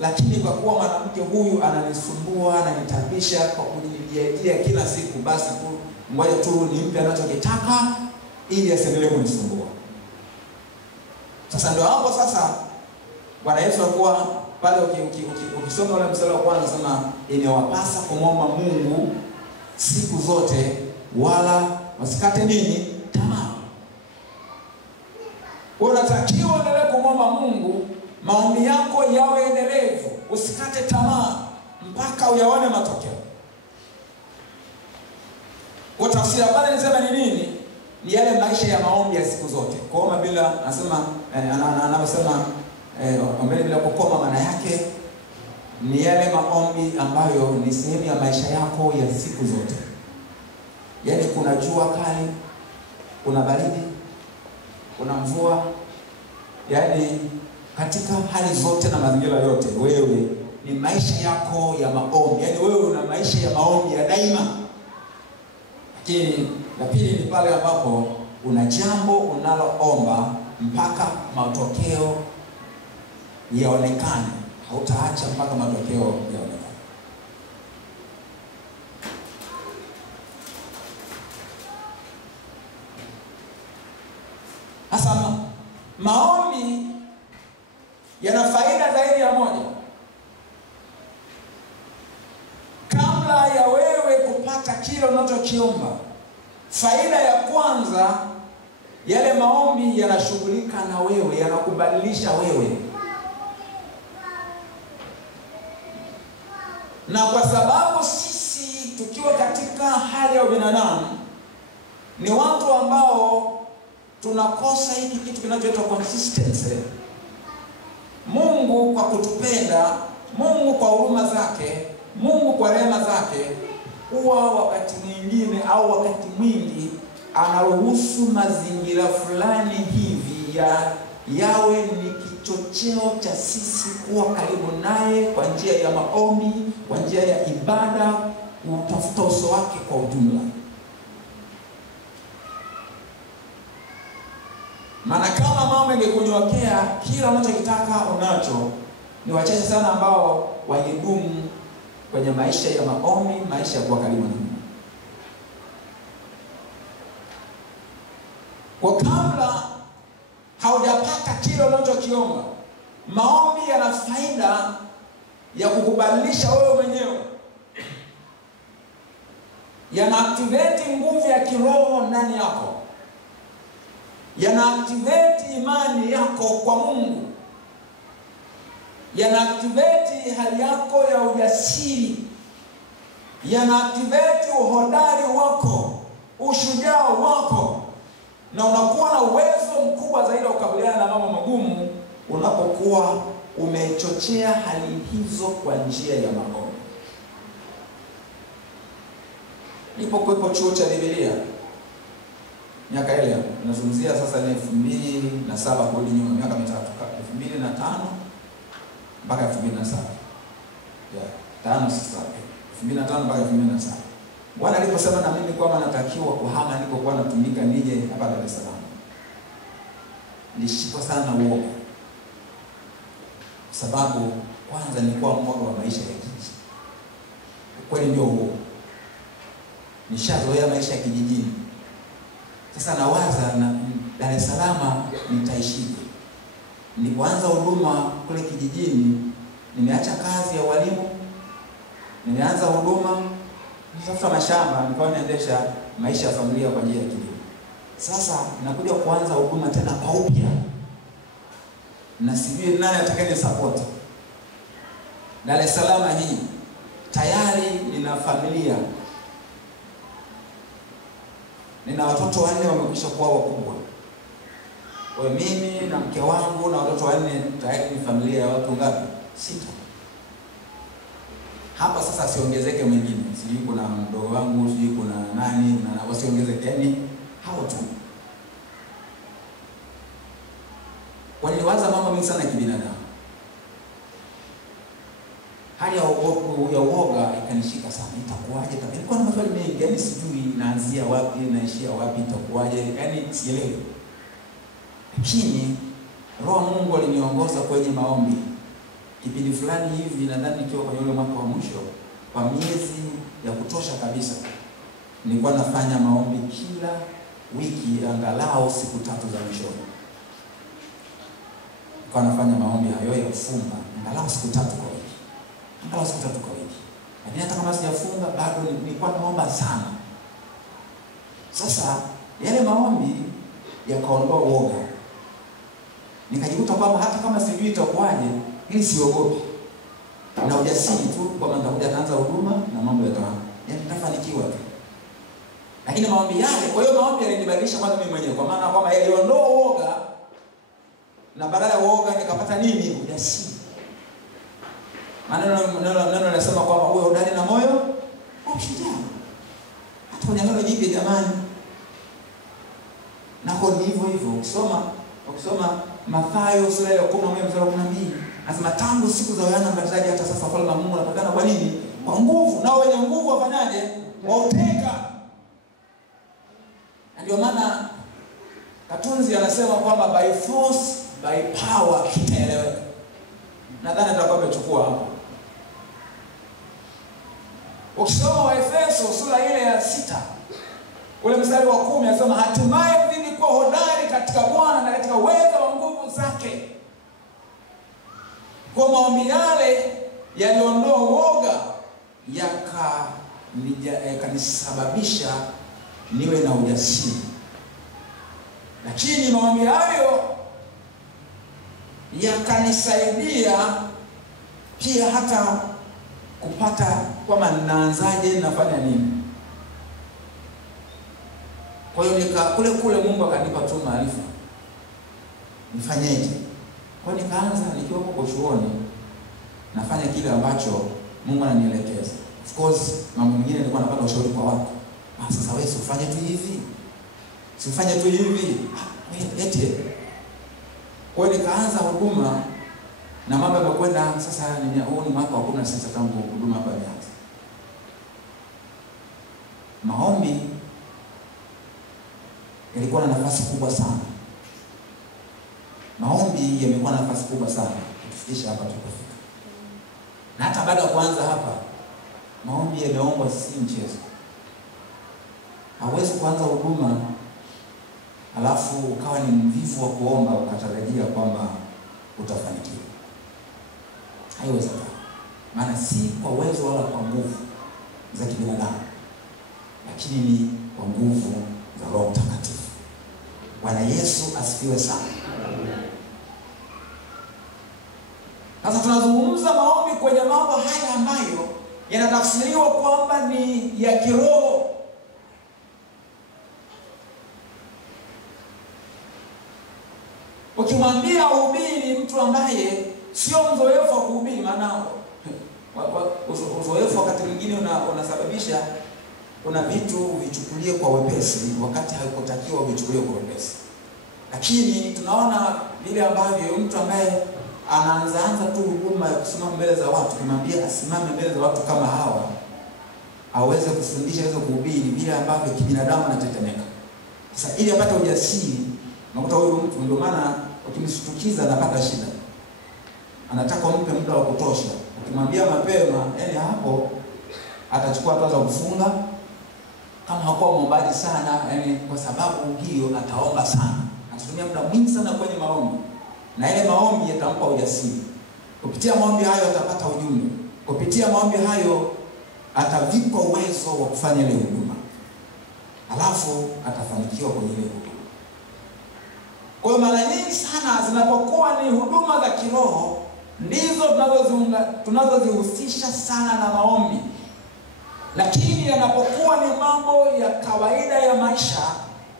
lakini kwa kuwa mwanamke huyu ananisumbua, ananitabisha kwa kunijiajia kila siku, basi tu ngoja tu nimpe anachokitaka ili asiendelee kunisumbua. Sasa ndio hapo sasa Bwana Yesu alikuwa pale ukisoma ule mstari wa kwanza anasema inawapasa kumwomba Mungu siku zote wala wasikate nini? Tamaa. Unatakiwa endelee kumwomba Mungu, maombi yako yawe endelevu, usikate tamaa mpaka uyaone matokeo. Kwa tafsiri bali nisema ni nini? Ni yale maisha ya maombi ya siku zote. Kuomba bila anasema anasema ombeni bila kukoma, maana yake ni yale maombi ambayo ni sehemu ya maisha yako ya siku zote. Yaani kuna jua kali, kuna baridi, kuna mvua, yaani katika hali zote na mazingira yote wewe ni maisha yako ya maombi. Yaani wewe una maisha ya maombi ya daima. Lakini la pili ni pale ambapo una jambo unaloomba mpaka matokeo yaonekane. Hautaacha mpaka matokeo yaonekane. Hasa maombi yana faida zaidi ya moja. Kabla ya wewe kupata kile unachokiomba, faida ya kwanza, yale maombi yanashughulika na wewe, yanakubadilisha wewe. Na kwa sababu sisi tukiwa katika hali ya binadamu ni watu ambao tunakosa hiki kitu kinachoitwa consistency. Mungu kwa kutupenda, Mungu kwa huruma zake, Mungu kwa rehema zake, huwa wakati mwingine au wakati mwingi anaruhusu mazingira fulani hivi yawe ni kichocheo cha sisi kuwa karibu naye kwa njia ya maombi, kwa njia ya ibada, kutafuta uso wake kwa ujumla. Maana kama mama ingekunyokea kila unachokitaka unacho, ni wachache sana ambao wangedumu kwenye maisha ya maombi, maisha ya kuwa karibu na Mungu. Kwa kabla haujapata kile unachokiomba, maombi yana faida ya kukubadilisha wewe mwenyewe. Yana activate nguvu ya kiroho ndani yako. Yana activate imani yako kwa Mungu. Yana activate hali yako ya ujasiri. Yana activate uhodari wako, ushujaa wako, na unakuwa na uwezo mkubwa zaidi wa kukabiliana na mambo magumu unapokuwa umechochea hali hizo kwa njia ya maombi. Nilipokuwa chuo cha Biblia miaka ile, nazungumzia sasa ni 2007 kurudi nyuma miaka mitatu, 2005 mpaka 2007. Tano sasa. 2005 mpaka 2007. Bwana aliposema na mimi kwamba natakiwa kuhama nilipokuwa natumika nije hapa Dar es Salaam, nilishikwa sana na uoga. Sababu kwanza nilikuwa mmoja wa maisha ya kijiji. Kweli ndio huo. Nishazoea maisha ya kijijini. Sasa nawaza na Dar es Salaam nitaishije. Nilipoanza huduma kule kijijini, nimeacha kazi ya walimu, nimeanza huduma, nitafuta mashamba, nikawa naendesha maisha ya familia kwa njia ya kilimo. Sasa ninakuja kuanza huduma tena kwa upya, na sijui nani atakaye support. Dar es Salaam hii tayari nina familia, nina watoto 4 wamekwisha kuwa wakubwa. Kwa mimi na mke wangu na watoto 4 tayari ni familia ya watu ngapi? 6. Hapa sasa siongezeke mwingine. Sijui kuna mdogo wangu, sijui kuna nani, na wasiongezeke, yani hao tu. Waliwaza mambo mengi sana kibinadamu. Hali ya uoga ikanishika sana. Itakuwaje? Nilikuwa na maswali mengi, yani sijui naanzia wapi, naishia wapi, itakuwaje? Yani sielewi. Lakini Roho Mungu aliniongoza kwenye maombi. kipindi fulani hivi, nadhani nikiwa kwenye ule mwaka wa mwisho, kwa miezi ya kutosha kabisa, nilikuwa nafanya maombi kila wiki angalau siku 3 za mwisho. Nilikuwa nafanya maombi hayo ya kufunga angalau siku 3 kwa wiki. Angalau siku 3 kwa wiki. Lakini hata kama sijafunga bado nilikuwa naomba sana. Sasa yale maombi yakaondoa woga. Nikajikuta kwamba hata kama sijui itakuwaje, ili siogopi. Na ujasiri tu kwamba nitakuja kuanza huduma na mambo yatafanikiwa tu. Lakini maombi yale, kwa hiyo maombi yalinibadilisha kwanza mimi mwenyewe, kwa maana kwamba yaliondoa woga, na badala ya woga nikapata nini? Ujasiri. Neno linasema kwamba uwe hodari na moyo wa shujaa. Hata kwenye Agano Jipya jamani, nako ni hivyo hivyo. Ukisoma Mathayo sura ya 11 mstari wa 12, anasema tangu siku za Yohana Mbatizaji hata sasa ufalme wa Mungu unapatikana kwa nini? Kwa nguvu. Nao wenye nguvu wafanyaje? Wauteka. Ndio maana Katunzi anasema kwamba by force by power kitaeleweka. Nadhani atakuwa amechukua hapo. Ukisoma Waefeso sura ile ya 6 ule mstari wa 10 anasema hatimaye mzidi kuwa hodari katika Bwana na katika uwezo wa nguvu zake. Kwa maombi yale yaliondoa woga, yakanisababisha niwe na ujasiri. Lakini maombi hayo yakanisaidia pia hata kupata kwamba ninaanzaje, nafanya nini. Kwa hiyo kule Mungu akanipa tu maarifa nifanyeje. Kwa hiyo nikaanza nikiwa huko chuoni nafanya kile ambacho Mungu ananielekeza. Of course mambo mengine nilikuwa napata ushauri kwa watu. Sasa wewe usifanye tu hivi. Usifanye tu hivi. Eti. Kwa hiyo nikaanza huduma na mambo yamekwenda sasa huu ni mwaka wa 16 tangu huduma hapa imeanza. Maombi yalikuwa na nafasi kubwa sana. Maombi yamekuwa na nafasi kubwa sana kutufikisha hapa tulipofika. Na hata baada ya kuanza hapa, maombi yameombwa si mchezo. Hawezi kuanza huduma alafu ukawa ni mvivu wa kuomba ukatarajia kwamba utafanikiwa. Haiwezekani. Maana si kwa uwezo wala kwa nguvu za kibinadamu, lakini ni kwa nguvu za Roho Mtakatifu. Bwana Yesu asifiwe sana. Sasa tunazungumza maombi kwenye mambo haya ambayo yanatafsiriwa kwamba ni ya kiroho. Ukimwambia uhubiri mtu ambaye sio mzoefu wa kuhubiri, maana uzoefu wakati mwingine unasababisha kuna vitu vichukulie kwa wepesi wakati haikotakiwa vichukulie kwa wepesi. Lakini tunaona vile ambavyo mtu ambaye anaanza tu huduma ya kusimama mbele za watu, kumwambia asimame mbele za watu kama hawa, aweze kufundisha, aweze kuhubiri vile ambavyo kibinadamu anatetemeka. Sasa ili apate ujasiri, nakuta huyu mtu ndio maana ukimshtukiza anapata shida. Anataka umpe muda wa kutosha. Ukimwambia mapema, yani hapo atachukua hatua za kufunga. Kama hakuwa mwombaji sana, yani kwa sababu hiyo ataomba sana. Atatumia muda mwingi sana kwenye maombi. Na ile maombi yatampa ujasiri. Kupitia maombi hayo atapata ujumbe. Kupitia maombi hayo atavikwa uwezo wa kufanya ile huduma. Alafu atafanikiwa kwenye ile huduma. Kwa mara nyingi sana zinapokuwa ni huduma za kiroho ndizo tunazozihusisha sana na maombi. Lakini yanapokuwa ni mambo ya kawaida ya maisha,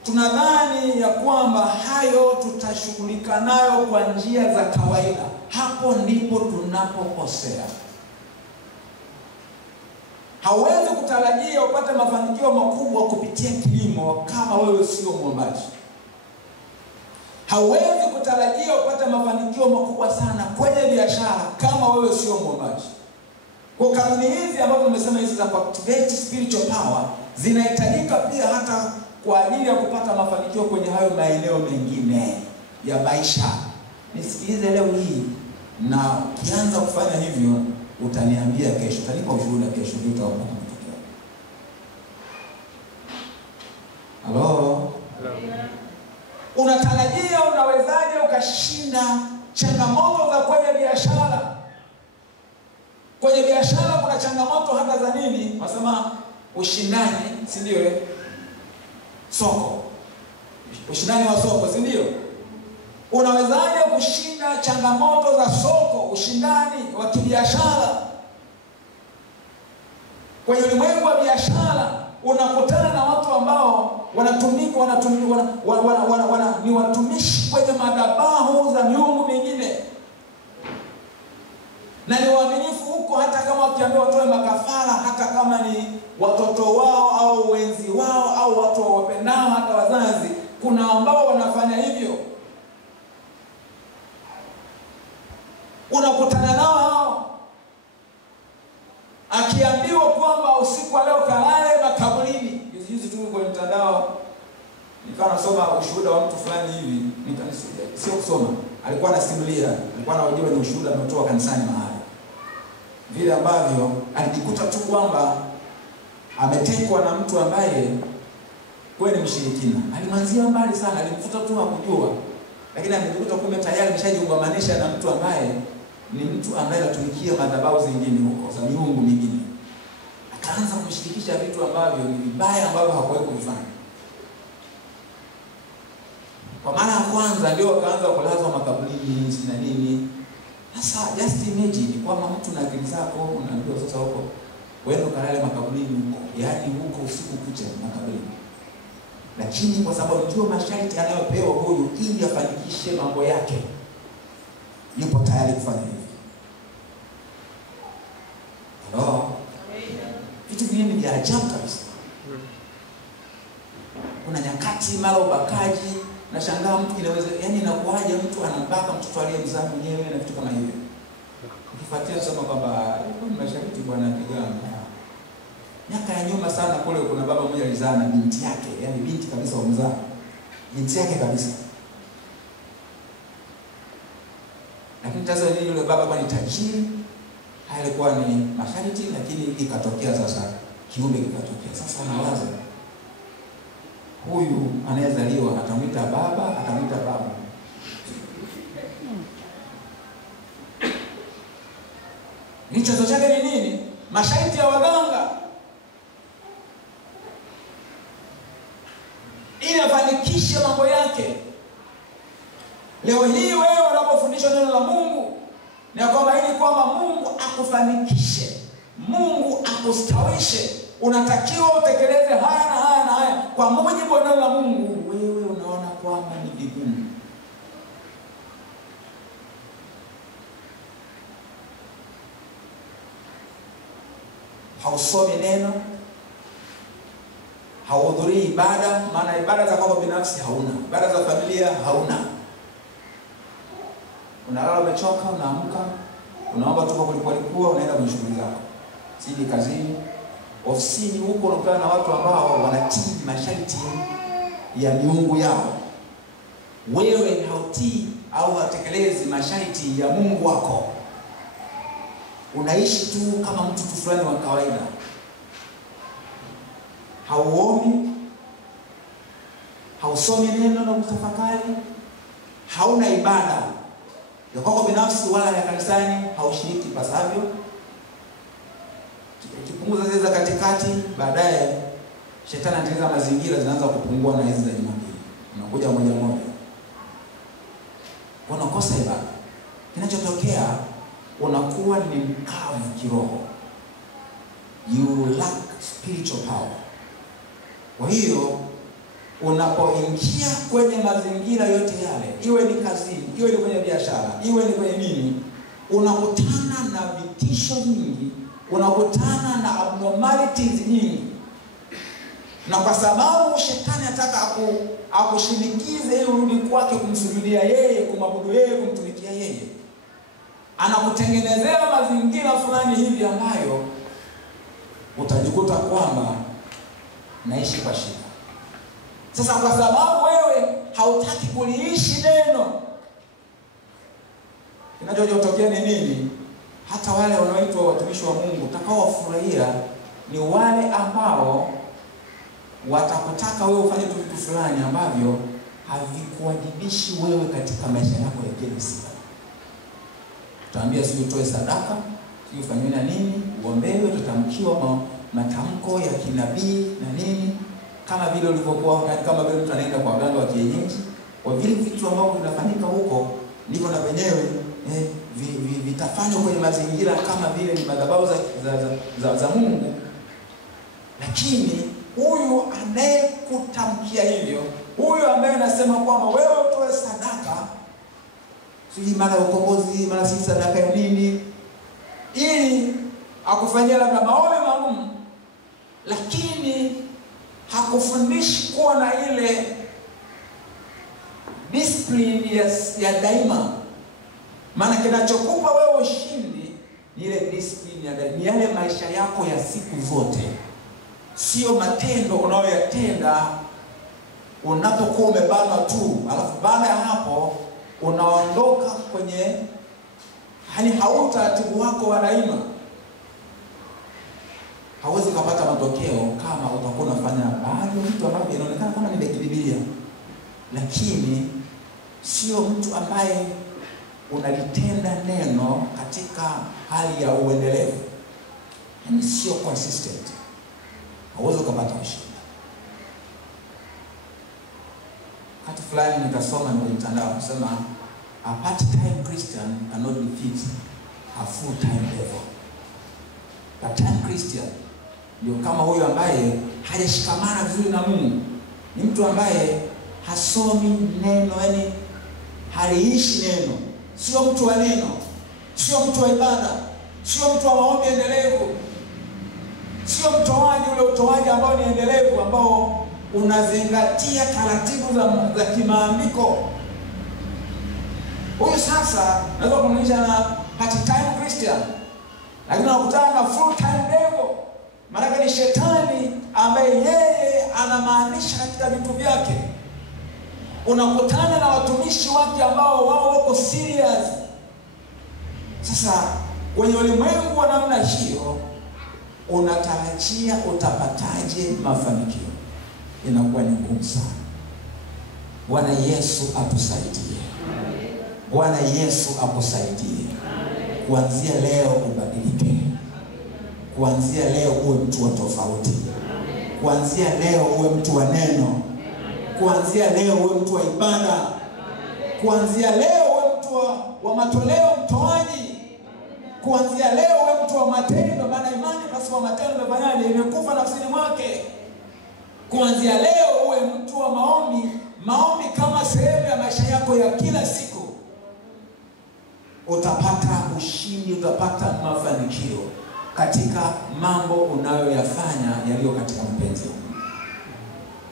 tunadhani ya kwamba hayo tutashughulika nayo kwa njia za kawaida. Hapo ndipo tunapokosea. Hauwezi kutarajia upate mafanikio makubwa kupitia kilimo kama wewe sio mwombaji. Hauwezi kutarajia upate mafanikio makubwa sana kwenye biashara kama wewe sio mwombaji. Kwa kanuni hizi ambazo nimesema hizi za activate spiritual power zinahitajika pia hata kwa ajili ya kupata mafanikio kwenye hayo maeneo mengine ya maisha. Nisikilize leo hii. Na ukianza kufanya hivyo utaniambia kesho, utanipa ushuhuda kesho ndio utaona matokeo. Halo? Unatarajia unawezaje ukashinda changamoto za kwenye biashara? Kwenye biashara kuna changamoto hata za nini? Wasema ushindani, si ndio? Soko. Ushindani wa soko, si ndio? Unawezaje kushinda changamoto za soko, ushindani wa kibiashara? Kwenye ulimwengu wa biashara unakutana na watu ambao ni watumishi kwenye madhabahu za miungu mingine. Na ni waaminifu huko, hata kama wakiambiwa watoe makafara, hata kama ni watoto wao au wenzi wao au watu wawapendao, hata wazazi, kuna ambao wanafanya hivyo. Unakutana nao hao, akiambiwa kwamba usiku wa leo kalale makaburini. Juzi tu kwenye mtandao nikawa nasoma ushuhuda wa mtu fulani hivi, sio kusoma, alikuwa anasimulia, alikuwa anawajua ni ushuhuda ametoa kanisani mahali. Vile ambavyo alijikuta tu kwamba ametekwa na mtu ambaye kweli ni mshirikina. Alimwanzia mbali sana, alimfuta tu hakujua. Lakini amejikuta kumbe tayari ameshajiungamanisha na mtu ambaye ni mtu ambaye anatumikia madhabahu zingine huko za miungu mingine. Akaanza kumshirikisha vitu ambavyo ni vibaya ambavyo hakuwahi kufanya. Kwa mara ya kwanza ndio akaanza kulazwa makaburini na nini. Sasa just imagine kwamba mtu na akili zako unaambiwa sasa huko wewe ukalale makaburini huko, yaani huko usiku kucha makaburini. Lakini kwa sababu ndio masharti anayopewa huyu ili afanikishe mambo yake, yupo tayari kufanya hivyo. Hello? Vitu vingine vya ajabu kabisa. Kuna nyakati mara ubakaji, nashangaa mtu inaweza, yani inakuaje mtu anambaka mtoto aliyemzaa mwenyewe na vitu kama hivyo. Ukifuatia sema kwamba ni masharti bwana apigana. Miaka ya nyuma sana kule kuna baba mmoja alizaa na binti yake, yani binti kabisa wa mzaa. Binti yake kabisa. Lakini sasa yule baba kwa ni tajiri, alikuwa ni masharti, lakini ikatokea sasa kiumbe kikatokea. Sasa nawaza huyu anayezaliwa atamwita baba, atamwita babu. Ni chanzo chake ni nini? Masharti ya waganga. Ili afanikishe mambo yake. Leo hii wewe unapofundishwa neno la Mungu, ni kwamba ili kwamba Mungu akufanikishe, Mungu akustawishe, unatakiwa utekeleze haya na haya na haya kwa mujibu wa neno la Mungu. Wewe unaona kwamba ni vigumu. Hausomi neno, hauhudhurii ibada, maana ibada za kwako binafsi hauna, ibada za familia hauna. Unalala umechoka, unaamka, unaomba tu kulikuwa, unaenda kwenye shughuli zako. Siji kazini, ofisini huko unakutana na watu ambao wanatii masharti ya miungu yao. Wewe hautii au hatekelezi masharti ya Mungu wako. Unaishi tu kama mtu fulani wa kawaida. Hauombi, hausomi neno na kutafakari, hauna ibada ya kwako binafsi wala ya kanisani, haushiriki pasavyo. Ukipunguza zile za katikati, baadaye shetani anatengeneza mazingira zinaanza kupungua na hizi za Jumapili. Unakuja moja moja. Unakosa ibada. Kinachotokea unakuwa ni mkavu kiroho. You lack spiritual power. Kwa hiyo unapoingia kwenye mazingira yote yale, iwe ni kazini, iwe ni kwenye biashara, iwe ni kwenye nini, unakutana na vitisho vingi, unakutana na abnormalities nyingi. Na kwa sababu shetani anataka akushinikize ili urudi kwake, kumsujudia yeye, kumwabudu yeye, kumtumikia yeye, anakutengenezea mazingira fulani hivi ambayo utajikuta kwamba naishi kwa shida. Sasa kwa sababu wewe hautaki kuliishi neno, kinachotokea ni nini? Hata wale wanaoitwa watumishi wa Mungu utakaowafurahia ni wale ambao watakutaka wewe ufanye vitu fulani ambavyo havikuwajibishi wewe katika maisha yako ya kila siku. Utaambia sisi utoe sadaka, sisi ufanye na nini, uombewe, tutamkiwa matamko ya kinabii na nini, kama vile ulivyokuwa, kama vile mtu anaenda kwa waganga wa kienyeji. Kwa vile vitu ambavyo vinafanyika huko ndivyo na wenyewe vitafanywa kwenye mazingira kama vile ni madhabahu za Mungu. Lakini huyu anayekutamkia hivyo, huyu ambaye anasema kwamba wewe utoe sadaka, sisi mara ukombozi, mara sisi sadaka ya nini, ili akufanyia labda maombi maalum, lakini hakufundishi kuwa na ile discipline ya daima. Maana kinachokupa wewe ushindi ni ile discipline ya daima, ni yale maisha yako ya siku zote, sio matendo unayoyatenda unapokuwa umebanwa tu, alafu baada ya hapo unaondoka kwenye hautaratibu wako wa daima. Hauwezi kupata matokeo kama utakuwa unafanya baadhi ya vitu ambavyo inaonekana kama ni Biblia, lakini sio mtu ambaye unalitenda neno katika hali ya uendelevu. Yaani sio consistent. Hauwezi kupata ushindi. Wakati fulani nikasoma kwenye mtandao kusema a part-time Christian cannot defeat a full-time devil. Part-time Christian ndio kama huyo ambaye hajashikamana vizuri na Mungu. Ni mtu ambaye hasomi neno, yani haliishi neno. Sio mtu wa neno, sio mtu wa ibada, sio mtu wa maombi endelevu, sio mtoaji ule utoaji ambao ni endelevu, ambao unazingatia taratibu za kimaandiko. Huyu sasa naweza kumaanisha na part-time Christian, lakini unakutana na full-time devil. Maana ni shetani ambaye yeye anamaanisha katika vitu vyake. Unakutana na watumishi wake ambao wao wako serious. Sasa kwenye ulimwengu wa namna hiyo, unatarajia utapataje mafanikio? Inakuwa ni ngumu sana. Bwana Yesu atusaidie. Bwana Yesu akusaidie. Kuanzia leo ubadilike. Kuanzia leo uwe mtu wa tofauti. Kuanzia leo uwe mtu wa neno. Kuanzia leo uwe mtu wa ibada. Kuanzia leo uwe mtu wa matoleo, mtoaji. Kuanzia leo uwe mtu wa matendo, maana imani pasipo matendo imefanyaje? Imekufa nafsini mwake. Kuanzia leo uwe mtu wa maombi, maombi kama sehemu ya maisha yako ya kila siku. Utapata ushindi, utapata mafanikio katika mambo unayoyafanya yaliyo katika mapenzi ya Mungu.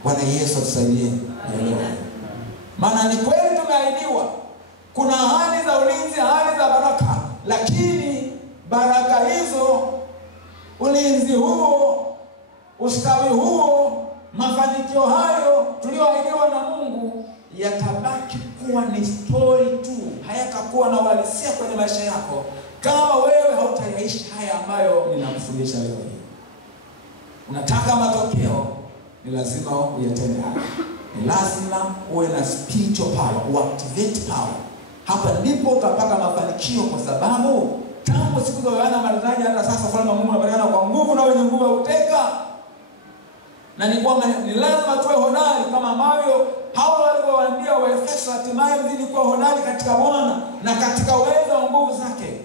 Bwana Yesu atusaidie leo. Maana ni kweli tumeahidiwa kuna ahadi za ulinzi, ahadi za baraka, lakini baraka hizo, ulinzi huo, ustawi huo, mafanikio hayo tulioahidiwa na Mungu yatabaki kuwa ni story tu, hayatakuwa na uhalisia kwenye maisha yako kama wewe hautayaishi haya ambayo ninakufundisha leo hii. Unataka matokeo, ni lazima uyatende haya. Ni lazima uwe na spiritual power, uactivate power. Hapa ndipo utapata mafanikio, kwa sababu tangu siku za Yohana Mbatizaji hata sasa ufalme wa Mungu unapatikana kwa nguvu, na wenye nguvu uteka. Na ni kwamba ni lazima tuwe hodari kama ambavyo Paulo alivyowaambia Waefeso, hatimaye mzidi kuwa hodari katika Bwana na katika uwezo wa nguvu zake.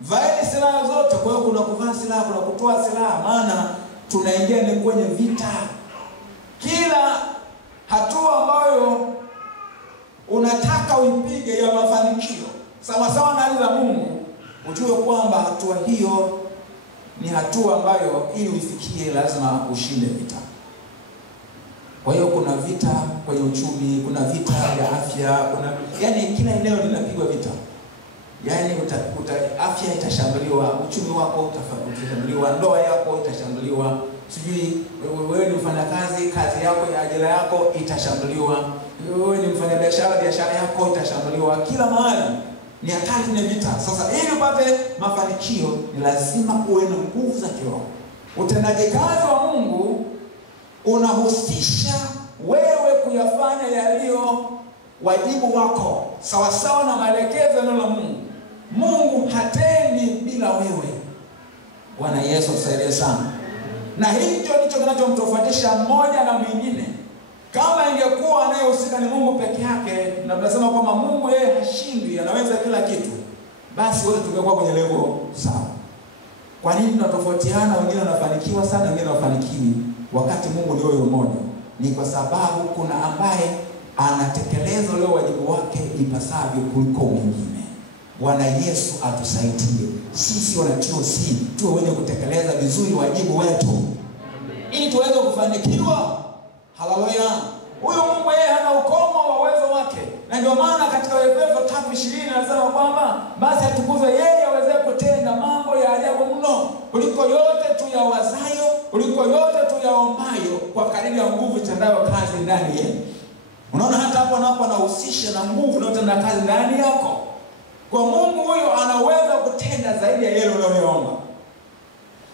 Vaeni silaha zote. Kwa hiyo kuna kuvaa silaha, kuna kutoa silaha, maana tunaingia ni kwenye vita. Kila hatua ambayo unataka uipige ya mafanikio sawa sawa na hali za Mungu, ujue kwamba hatua hiyo ni hatua ambayo ili uifikie lazima ushinde vita. Kwa hiyo kuna vita kwenye uchumi, kuna vita ya afya, yani kila eneo linapigwa vita. Yani afya itashambuliwa, uchumi wako utashambuliwa, ndoa yako itashambuliwa, sijui wewe ni mfanyakazi, kazi yako ya ajira yako itashambuliwa, wewe ni mfanyabiashara, biashara yako itashambuliwa, kila mahali. Ni hatari, ni vita. Sasa ili upate mafanikio ni lazima uwe na nguvu za kiroho. Utendaji kazi wa Mungu unahusisha wewe kuyafanya yaliyo wajibu wako sawa sawa na maelekezo ya neno la Mungu. Mungu hatendi bila wewe. Bwana Yesu tusaidie sana. Na hicho ndicho kinachomtofautisha mmoja na mwingine. Kama ingekuwa anayehusika ni Mungu peke yake, na tunasema kwamba Mungu yeye hashindwi, anaweza kila kitu, basi wote tungekuwa kwenye level sawa. Kwa nini tunatofautiana? Wengine wanafanikiwa sana, wengine hawafanikiwi, wakati Mungu ni wewe mmoja? Ni kwa sababu kuna ambaye anatekeleza leo wajibu wake ipasavyo kuliko mwingine. Bwana Yesu atusaidie. Sisi wana TOC tuwe wenye kutekeleza vizuri wajibu wetu ili tuweze kufanikiwa. Haleluya. Huyo Mungu yeye hana ukomo wa uwezo wake. Na ndio maana katika Efeso 3:20 anasema kwamba basi atukuzwe yeye aweze kutenda mambo ya ajabu mno kuliko yote tuyawazayo, kuliko yote tuyaombayo, kwa kadiri ya nguvu itendayo kazi ndani yetu. Unaona hata hapo anahusisha na nguvu inayotenda kazi ndani yako. Kwa Mungu huyo anaweza kutenda zaidi ya yale unayoomba.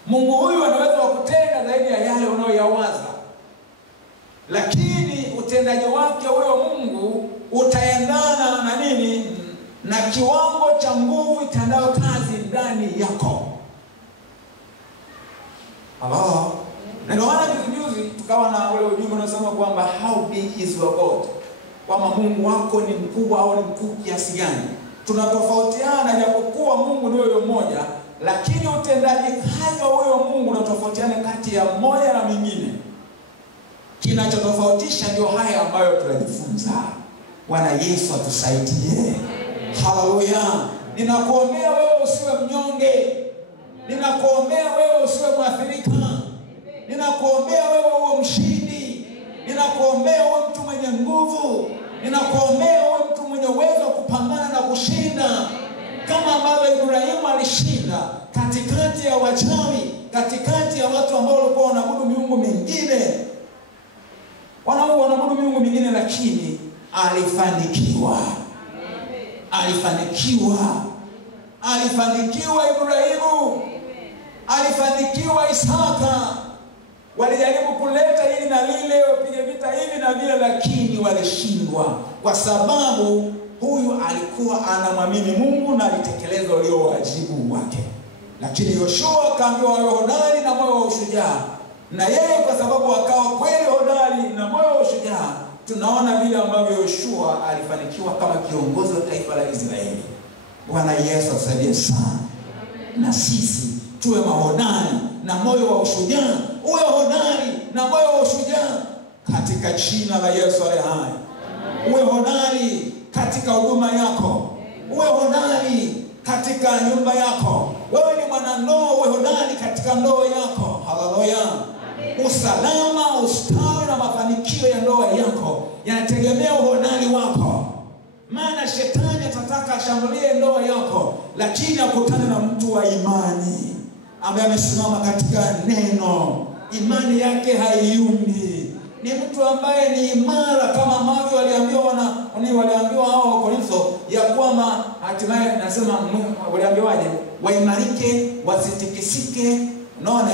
Mungu huyo anaweza kutenda zaidi ya yale unayoyawaza. Lakini utendaji wake huyo Mungu utaendana na nini? Na kiwango cha nguvu itendayo kazi ndani yako. Allah. Na ndio maana juzi tukawa na ule ujumbe unasema kwamba how big is your God? Kwamba Mungu wako ni mkubwa au ni mkuu kiasi gani? Tunatofautiana japokuwa Mungu ni huyo mmoja, lakini utendaji kazi wa huyo Mungu unatofautiana kati ya mmoja na mwingine. Kinachotofautisha ndio haya ambayo tunajifunza. Bwana Yesu atusaidie. Haleluya. Ninakuombea wewe usiwe mnyonge. Ninakuombea wewe usiwe mwathirika. Ninakuombea wewe uwe mshindi. Ninakuombea wewe mtu mwenye nguvu. Ninakuombea wewe mtu mwenye uwezo wa kupambana na kushinda. Kama ambavyo Ibrahimu alishinda katikati ya wachawi, katikati ya watu ambao walikuwa wanaabudu miungu mingine. Wanaabudu miungu mingine, lakini alifanikiwa. Alifanikiwa Ibrahimu. Alifanikiwa Isaka. Walijaribu kuleta hili na lile, wapige vita hivi na vile, lakini walishindwa kwa sababu huyu alikuwa anamwamini Mungu na alitekeleza ulio wajibu wake. Lakini Yoshua akaambiwa awe hodari na moyo wa ushujaa, na yeye kwa sababu akawa kweli hodari na moyo wa ushujaa, tunaona vile ambavyo Yoshua alifanikiwa kama kiongozi wa taifa la Israeli. Bwana Yesu asaidie sana. Na sisi tuwe mahodari na moyo wa ushujaa. Uwe hodari na moyo wa ushujaa katika jina la Yesu aliye hai. Uwe hodari katika huduma yako. Uwe hodari katika nyumba yako. Wewe ni mwanandoa, uwe hodari katika ndoa yako. Haleluya. Usalama, ustawi na mafanikio ya ndoa yako yanategemea uhodari wako. Maana shetani atataka ashambulie ndoa yako, lakini akutane na mtu wa imani ambaye amesimama katika neno. Imani yake haiyumbi. Ni mtu ambaye ni imara, kama ambavyo waliambiwa hao wa Korintho ya kwamba hatimaye nasema waliambiwaje? Waimarike, wasitikisike. Unaona,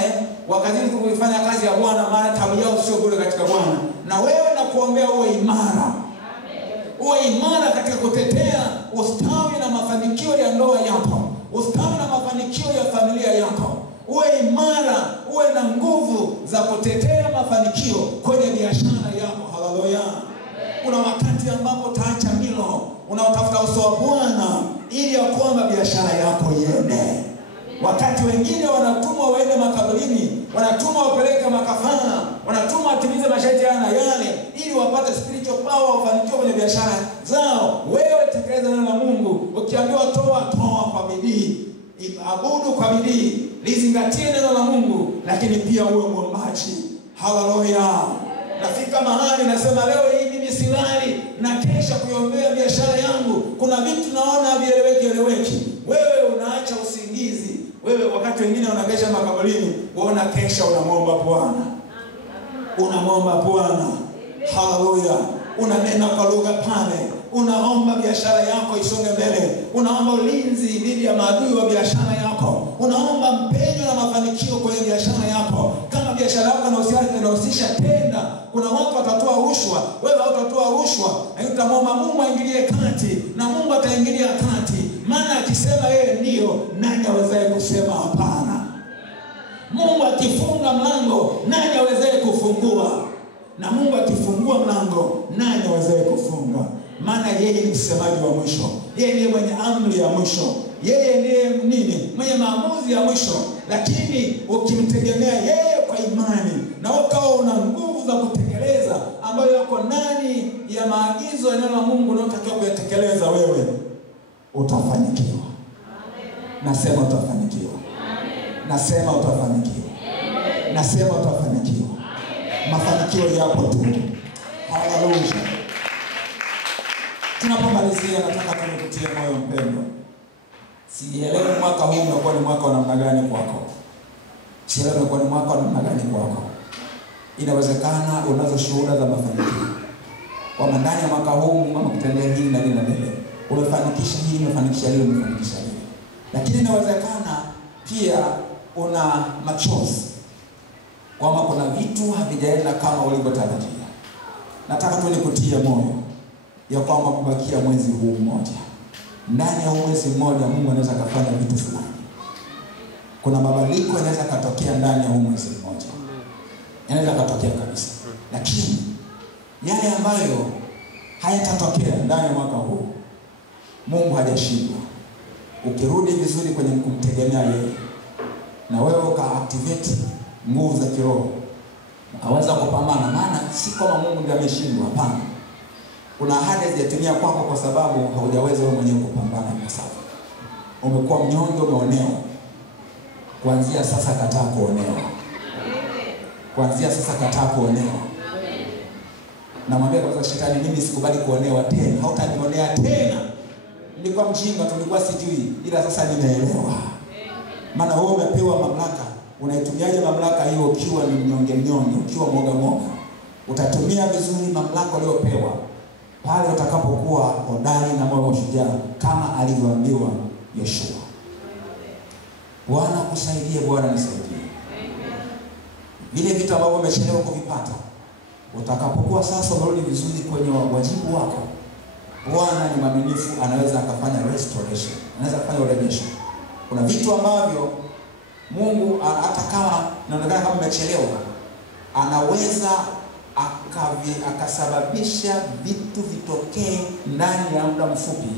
wakazidi kuifanya kazi ya Bwana, maana tabu yao sio bure katika Bwana. Na wewe nakuombea uwe imara. Uwe imara katika kutetea ustawi na mafanikio ya ndoa yako, ustawi na mafanikio ya familia yako. Uwe imara, uwe na nguvu za kutetea mafanikio kwenye biashara yako. Haleluya. Kuna wakati ambapo taacha milo, unaotafuta uso wa Bwana ili ya kwamba biashara yako iende. Wakati wengine wanatumwa waende makaburini, wanatumwa wapeleke makafana, wanatumwa watimize masharti yana yale ili wapate spiritual power, wafanikiwe kwenye biashara zao. Wewe tekeleza neno la Mungu. Ukiambiwa toa kwa bidii, abudu kwa bidii, lizingatie neno la Mungu, lakini pia uwe mwombaji. Haleluya. Nafika mahali nasema leo hii mimi silali na kesha kuiombea biashara yangu. Kuna vitu naona vieleweki. Wewe unaacha usingizi. Wewe wakati wengine wanakesha makaburini, waona kesha unamwomba Bwana. Unamwomba Bwana. Haleluya. Unanena kwa lugha pale. Unaomba biashara yako isonge mbele. Unaomba ulinzi dhidi ya maadui wa biashara yako. Unaomba mpenyo na mafanikio kwenye biashara yako. Kama biashara yako inahusisha tenda, kuna watu watatoa rushwa, wewe hautatoa rushwa. Utamwomba Mungu aingilie kati, na Mungu ataingilia kati. Maana akisema yeye ndio, nani awezaye kusema hapana? Mungu akifunga mlango, nani awezaye kufungua? Na Mungu akifungua mlango, nani awezaye kufunga? Maana yeye ni msemaji wa mwisho. Yeye ndiye mwenye amri ya mwisho. Yeye ndiye nini? Mwenye maamuzi ya mwisho. Lakini ukimtegemea yeye kwa imani, na ukawa una nguvu za kutekeleza ambayo yako ndani ya maagizo ya neno la Mungu unayotakiwa kuyatekeleza, wewe utafanikiwa. Nasema utafanikiwa. Nasema utafanikiwa. Nasema utafanikiwa. Mafanikio yapo tu. Haleluya. Tunapomalizia, nataka tunikutie moyo mpendwa. Sielewi mwaka huu unakuwa ni mwaka wa namna gani kwako. Sielewi unakuwa ni mwaka wa namna gani kwako. Inawezekana unazo shuhuda za mafanikio. Kwa ndani ya mwaka huu Mungu amekutendea hili na lile na lile. Umefanikisha hili, umefanikisha hili, umefanikisha hili. Lakini inawezekana pia una machozi, kwamba kuna vitu havijaenda kama ulivyotarajia. Nataka tu nikutie moyo ya kwamba kubakia mwezi huu mmoja. Ndani ya mwezi mmoja Mungu anaweza kufanya vitu fulani. Kuna mabadiliko yanaweza katokea ndani ya mwezi mmoja. Yanaweza katokea kabisa. Lakini yale ambayo hayatatokea ndani ya mwaka huu, Mungu hajashindwa. Ukirudi vizuri kwenye kumtegemea yeye, na wewe uka-activate nguvu za kiroho, ukaweza kupambana. Maana si kama Mungu ndiye ameshindwa, hapana. Kuna ahadi hazijatimia kwako kwa sababu haujaweza wewe mwenyewe kupambana kwa sababu umekuwa mnyonge, umeonewa. Kuanzia sasa kataa kuonewa. Kuanzia sasa kataa kuonewa. Namwambia kwa shetani, mimi sikubali kuonewa tena. Hautanionea tena. Nilikuwa mjinga, tulikuwa sijui, ila sasa nimeelewa. Maana wewe umepewa mamlaka. Unaitumiaje mamlaka hiyo ukiwa ni mnyonge, ukiwa mwoga? Utatumia vizuri mamlaka uliyopewa pale utakapokuwa hodari na moyo wa shujaa, kama alivyoambiwa Yoshua. Bwana kusaidie, Bwana nisaidie. Vile vitu ambavyo umechelewa kuvipata, utakapokuwa sasa unarudi vizuri kwenye wajibu wako, Bwana ni mwaminifu, anaweza akafanya restoration, anaweza kufanya urejesho. Kuna vitu ambavyo Mungu hata kama inaonekana kama umechelewa, anaweza akasababisha vitu vitokee ndani ya muda mfupi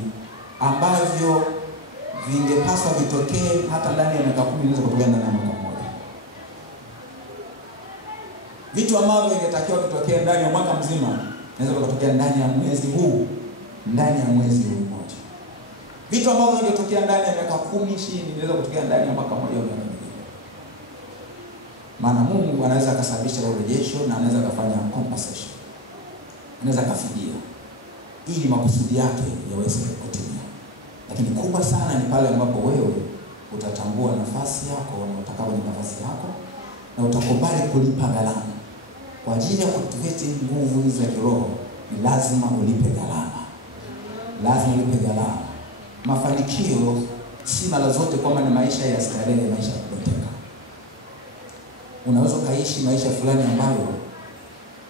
ambavyo vingepaswa vitokee hata ndani ya miaka 10, inaweza kutokea ndani ya mwaka mmoja. Vitu ambavyo vingetakiwa vitokee ndani ya mwaka mzima inaweza kutokea ndani ya mwezi huu, ndani ya mwezi huu mmoja. Vitu ambavyo vingetokea ndani ya miaka 10, 20 inaweza kutokea ndani ya mwaka mmoja au miaka. Maana Mungu anaweza akasababisha urejesho, na anaweza kufanya compensation. Anaweza kafidia ili makusudi yake yaweze kutimia. Lakini kubwa sana ni pale ambapo wewe utatambua nafasi yako, na utakao ni nafasi yako, na utakubali kulipa gharama. Kwa ajili ya kutiveti nguvu hizi za kiroho, ni lazima ulipe gharama. Lazima ulipe gharama. Mafanikio si mara zote kwamba ni maisha ya starehe, maisha ya kuboteka. Unaweza kaishi maisha fulani ambayo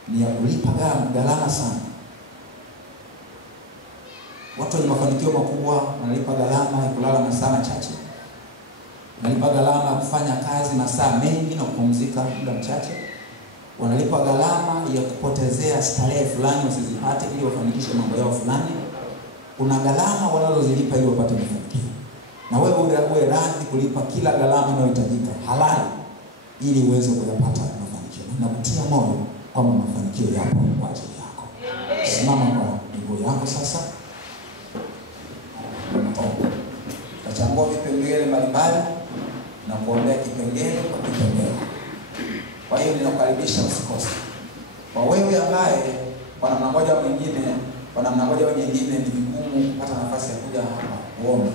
ni ya kulipa gharama sana. Watu wenye mafanikio makubwa wanalipa gharama ya kulala masaa machache. Wanalipa gharama ya kufanya kazi masaa mengi na kupumzika muda mchache. Wanalipa gharama ya kupotezea starehe fulani wasizipate ili wafanikishe mambo yao fulani. Kuna gharama wanazozilipa ili wapate mafanikio. Na wewe uwe radhi kulipa kila gharama inayohitajika halali ili uweze kuyapata mafanikio. Nakutia moyo kwamba mafanikio yapo kwa ajili yako. Simama kwa miguu yako sasa. Tutachambua vipengele mbalimbali na kuombea kipengele kwa kipengele. Kwa hiyo ninakukaribisha usikose. Kwa wewe ambaye kwa namna moja au nyingine ni vigumu kupata nafasi ya kuja hapa kuomba,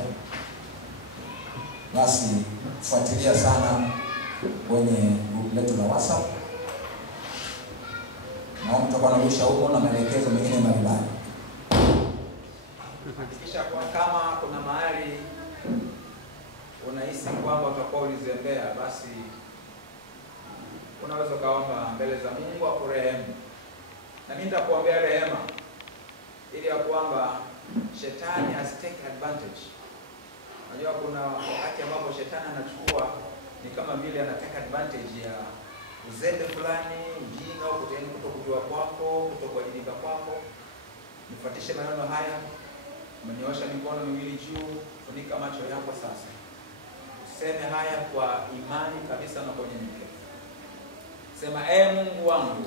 basi fuatilia sana kwenye group letu la WhatsApp. Na tutakuwa na ushauri na maelekezo mengine mbalimbali. Hakikisha kwa kama kuna mahali unahisi kwamba utakuwa ulizembea, basi unaweza kaomba mbele za Mungu akurehemu. Na mimi nitakuombea rehema ili ya kwamba shetani asitake advantage. Unajua kuna wakati ambapo shetani anachukua ni kama vile anataka advantage ya uzembe fulani, ujinga au kutokujua kwako, kutokuwajibika kwako. Nifuatishe maneno haya. Mnyoosha mikono miwili juu, funika macho yako sasa. Useme haya kwa imani kabisa na kwa unyenyekevu. Sema, Mungu wangu,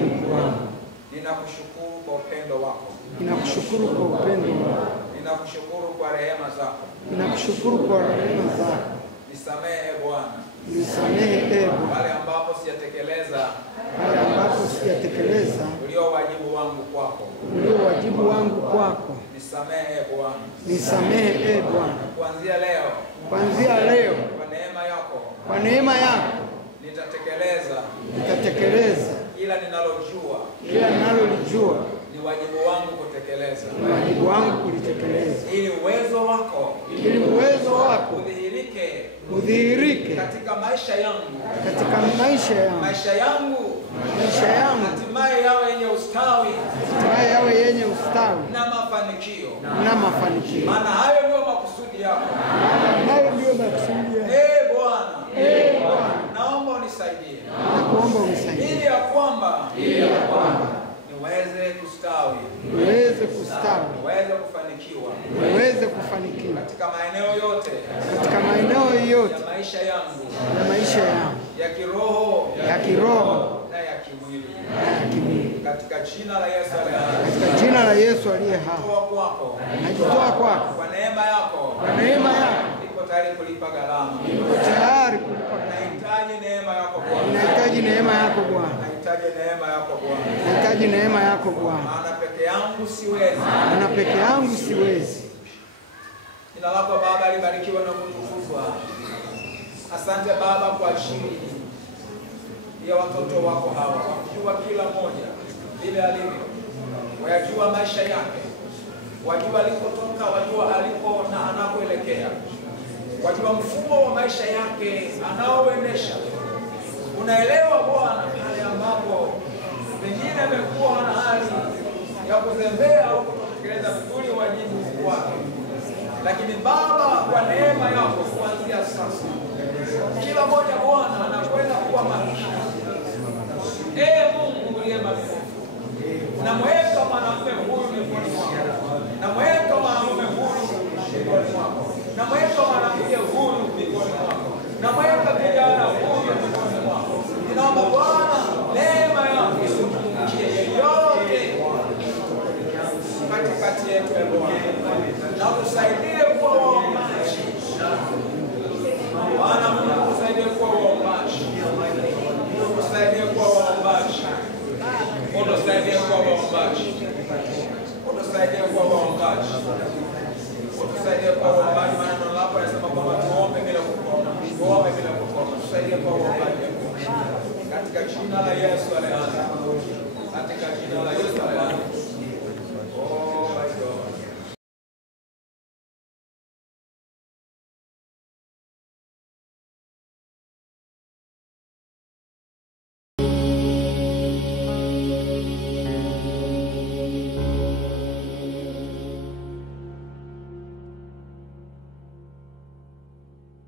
Mungu wangu, ninakushukuru kwa upendo wako. Ninakushukuru kwa upendo wako. Ninakushukuru kwa rehema zako. Ninakushukuru kwa rehema zako. Nisamehe Bwana. Nisamehe Bwana. Pale ambapo sijatekeleza ulio wajibu wangu kwako. Nisamehe Bwana. Nisamehe Bwana. Kuanzia leo. Kwa neema yako. Nitatekeleza kila ninalolijua ni wajibu wangu kulitekeleza. Ili uwezo wako udhihirike katika maisha yangu. Hatimaye yawe yenye ustawi na mafanikio. Maana hayo ndio makusudi yako. Bwana, naomba unisaidie. Ili ya kwamba niweze kustawi, niweze kufanikiwa katika maeneo yote ya maisha yangu, ya kiroho na ya kimwili. Katika jina la Yesu aliye hai. Najitoa kwako. Kwa neema yako. Niko tayari kulipa gharama. Nahitaji neema yako Bwana. Maana peke yangu siwezi. Jina lako Baba libarikiwe na kutukuzwa. Asante Baba kwa ajili ya watoto wako hawa. Wajua kila mmoja vile alivyo. Wajua maisha yake. Wajua alikotoka, wajua alipo na anakoelekea. Wajua mfumo wa maisha yake anaoendesha. Unaelewa Bwana pale ambapo pengine amekuwa na hali ya kuzembea au kutekeleza vizuri wajibu wake. Lakini Baba, kwa neema yako kuanzia sasa, kila mmoja Bwana anakwenda kuwa makini. Mungu uliye mwaminifu, namweka mwanamume huyu mikononi mwako. Namweka mwanamume huyu mikononi mwako. Namweka mwanamke huyu mikononi mwako. Namweka kijana huyu mikononi mwako. Ninaomba Bwana neema yako isimpungukie yeyote katikati yetu Bwana. Na usaidie kuwa waombaji. Bwana Mungu usaidie kuwa waombaji. Usaidie kuwa waombaji. Usaidie kuwa waombaji. Usaidie kuwa waombaji. Usaidie kuwa waombaji. Maana neno lako linasema kwamba tuombe bila kukoma. Tuombe bila kukoma. Tusaidie kuwa waombaji. Katika jina la Yesu aliye hai. Katika jina la Yesu aliye hai.